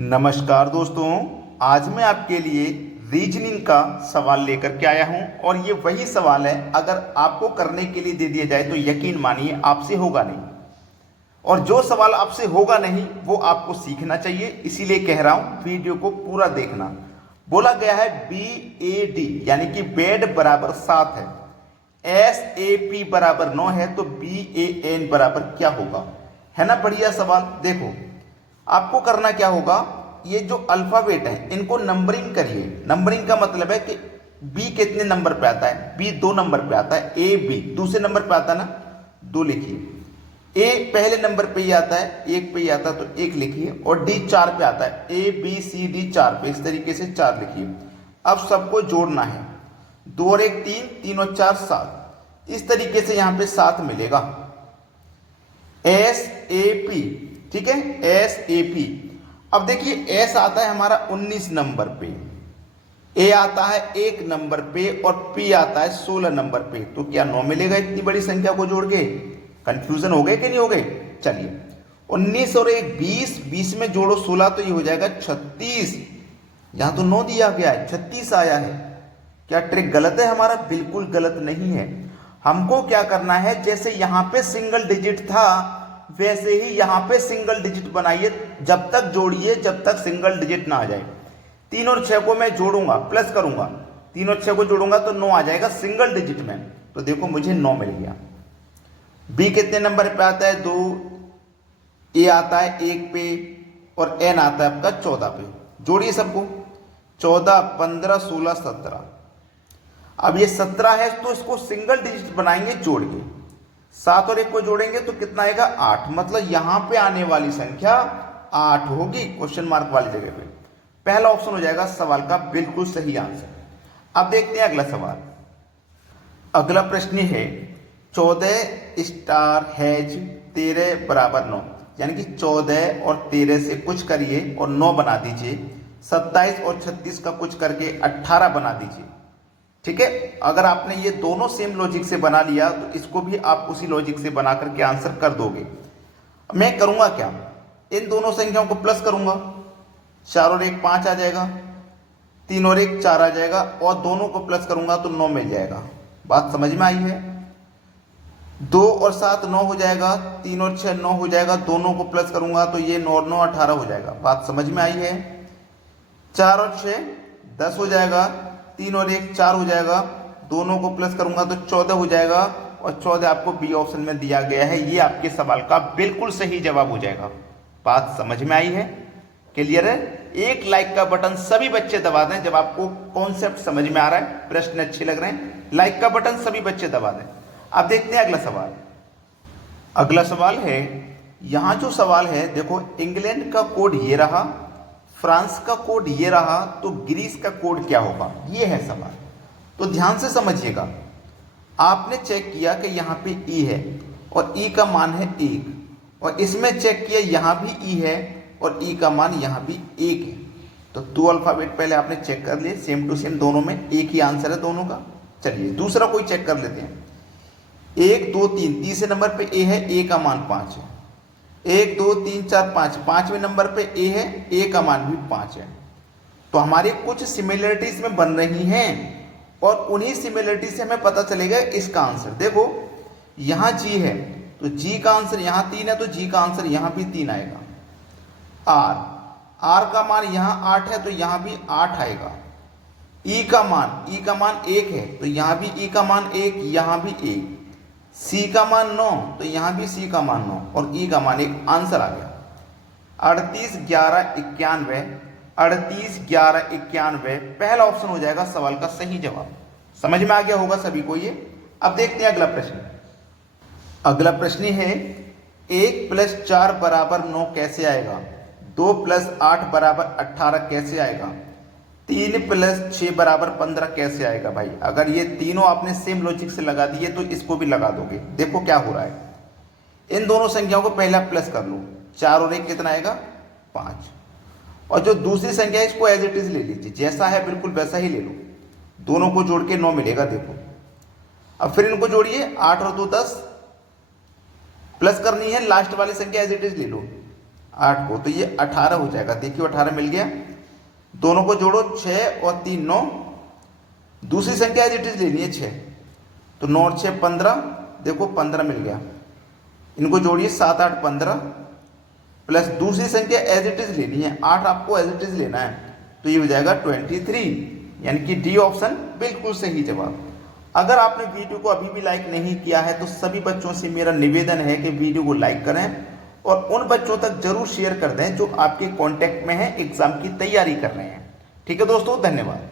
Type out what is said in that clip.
नमस्कार दोस्तों, आज मैं आपके लिए रीजनिंग का सवाल लेकर के आया हूं और ये वही सवाल है, अगर आपको करने के लिए दे दिया जाए तो यकीन मानिए आपसे होगा नहीं। और जो सवाल आपसे होगा नहीं वो आपको सीखना चाहिए, इसीलिए कह रहा हूं वीडियो को पूरा देखना। बोला गया है BAD यानी कि बेड बराबर 7 है, SAP बराबर 9 है, तो BAN बराबर क्या होगा। है ना बढ़िया सवाल। देखो आपको करना क्या होगा, ये जो अल्फाबेट है इनको नंबरिंग करिए। नंबरिंग का मतलब है कि बी कितने नंबर पे आता है, बी 2 नंबर पे आता है, ए बी दूसरे नंबर पे आता है ना, 2 लिखिए। ए पहले नंबर पे ही आता है, 1 पे ही आता है तो 1 लिखिए, और डी 4 पे आता है, ए बी सी डी 4 पे, इस तरीके से 4 लिखिए। अब सबको जोड़ना है, 2 और 1 3, 3 और 4 7, इस तरीके से यहां पे 7 मिलेगा। SAP, ठीक है, SAP। अब देखिए एस आता है हमारा 19 नंबर पे, ए आता है 1 नंबर पे, और पी आता है 16 नंबर पे। तो क्या 9 मिलेगा इतनी बड़ी संख्या को जोड़ के? कंफ्यूजन हो गए कि नहीं हो गए? चलिए 19 और 1 20, 20 में जोड़ो 16 तो ये हो जाएगा 36। यहां तो 9 दिया गया है, 36 आया है। क्या ट्रिक गलत है हमारा? बिल्कुल गलत नहीं है। हमको क्या करना है, जैसे यहां पे सिंगल डिजिट था वैसे ही यहां पे सिंगल डिजिट बनाइए, जब तक जोड़िए जब तक सिंगल डिजिट ना आ जाए। 3 और 6 को मैं जोड़ूंगा, प्लस करूंगा, 3 और 6 को जोड़ूंगा तो 9 आ जाएगा सिंगल डिजिट में। तो देखो मुझे 9 मिल गया। बी कितने नंबर पे आता है? 2, ए आता है 1 पे, और एन आता है आपका 14 पे। जोड़िए सबको, 14 15 16 17। अब ये 17 है तो इसको सिंगल डिजिट बनाएंगे जोड़ के। 7 और 1 को जोड़ेंगे तो कितना आएगा? 8। मतलब यहां पे आने वाली संख्या 8 होगी, क्वेश्चन मार्क वाली जगह पे। पहला ऑप्शन हो जाएगा सवाल का बिल्कुल सही आंसर। अब देखते हैं अगला सवाल। अगला प्रश्न है 14 स्टार हैज 13 बराबर 9, यानी कि 14 और 13 से कुछ करिए और 9 बना दीजिए। 27 और 36 का कुछ करके 18 बना दीजिए। ठीक है, अगर आपने ये दोनों सेम लॉजिक से बना लिया तो इसको भी आप उसी लॉजिक से बना करके आंसर कर दोगे। मैं करूंगा क्या, इन दोनों संख्याओं को प्लस करूंगा, 4 और 1 5 आ जाएगा, 3 और 1 4 आ जाएगा, और दोनों को प्लस करूंगा तो 9 मिल जाएगा। बात समझ में आई है? 2 और 7 9 हो जाएगा, 3 और 6 9 हो जाएगा, दोनों को प्लस करूंगा तो ये 9 और 9 18 हो जाएगा। बात समझ में आई है? 4 और 6 10 हो जाएगा, 3 और 1 4 हो जाएगा, दोनों को प्लस करूंगा तो 14 हो जाएगा, और 14 आपको बी ऑप्शन में दिया गया है। ये आपके सवाल का बिल्कुल सही जवाब हो जाएगा। बात समझ में आई है? क्लियर है? एक लाइक का बटन सभी बच्चे दबा दें जब आपको कॉन्सेप्ट समझ में आ रहा है, प्रश्न अच्छे लग रहे हैं। लाइक का बटन सभी बच्चे दबा दें। अब देखते हैं अगला सवाल। अगला सवाल है, यहां जो सवाल है देखो, इंग्लैंड का कोड ये रहा, फ्रांस का कोड ये रहा, तो ग्रीस का कोड क्या होगा, ये है सवाल। तो ध्यान से समझिएगा। आपने चेक किया कि यहां पे ई है और ई का मान है 1, और इसमें चेक किया यहां भी ई है और ई का मान यहां भी 1 है। तो 2 अल्फाबेट पहले आपने चेक कर लिए, सेम टू सेम दोनों में एक ही आंसर है दोनों का। चलिए दूसरा कोई चेक कर लेते हैं। 1 2 3, तीसरे नंबर पे ए है, ए का मान 5 है। 1 2 3 4 5, 5वें नंबर पे ए है, ए का मान भी 5 है। तो हमारी कुछ सिमिलरिटीज में बन रही हैं, और उन्हीं सिमिलरिटी से हमें पता चलेगा इसका आंसर। देखो यहां जी है तो जी का आंसर यहां 3 है, तो जी का आंसर यहां भी 3 आएगा। आर, आर का मान यहां 8 है तो यहां भी 8 आएगा। ई का मान 1 है तो यहां भी ई का मान 1, यहां भी 1। सी का मान 9 तो यहां भी सी का मान 9, और ई का मान 1। आंसर आ गया 38 11 91। 38 11 91 पहला ऑप्शन हो जाएगा सवाल का सही जवाब। समझ में आ गया होगा सभी को ये। अब देखते हैं अगला प्रश्न। अगला प्रश्न है 1 + 4 बराबर 9 कैसे आएगा, 2 + 8 बराबर 18 कैसे आएगा, 3 + 6 बराबर 15 कैसे आएगा। भाई अगर ये तीनों आपने सेम लॉजिक से लगा दिए तो इसको भी लगा दोगे। देखो क्या हो रहा है, इन दोनों संख्याओं को पहला प्लस कर लो, 4 और 1 कितना आएगा 5, और जो दूसरी संख्या है इसको एज इट इज ले लीजिए, जैसा है बिल्कुल वैसा ही ले लो। दोनों को जोड़ के 9 मिलेगा। देखो अब फिर इनको जोड़िए, 8 और 2 10, प्लस करनी है, लास्ट वाली संख्या एज इट इज ले लो, 8 को, तो ये 18 हो जाएगा। देखिए 18 मिल गया, दोनों को जोड़ो, 6 और 3 9, दूसरी संख्या एज इट इज लेनी है 6, तो 9 और 6 15, देखो 15 मिल गया। इनको जोड़िए 7 8 15 प्लस दूसरी संख्या एज इट इज लेनी है, 8 आपको एज इट इज लेना है, तो ये हो जाएगा 23, यानी कि डी ऑप्शन बिल्कुल सही जवाब। अगर आपने वीडियो को अभी भी लाइक नहीं किया है तो सभी बच्चों से मेरा निवेदन है कि वीडियो को लाइक करें और उन बच्चों तक जरूर शेयर कर दें जो आपके कांटेक्ट में हैं, एग्जाम की तैयारी कर रहे हैं। ठीक है दोस्तों, धन्यवाद।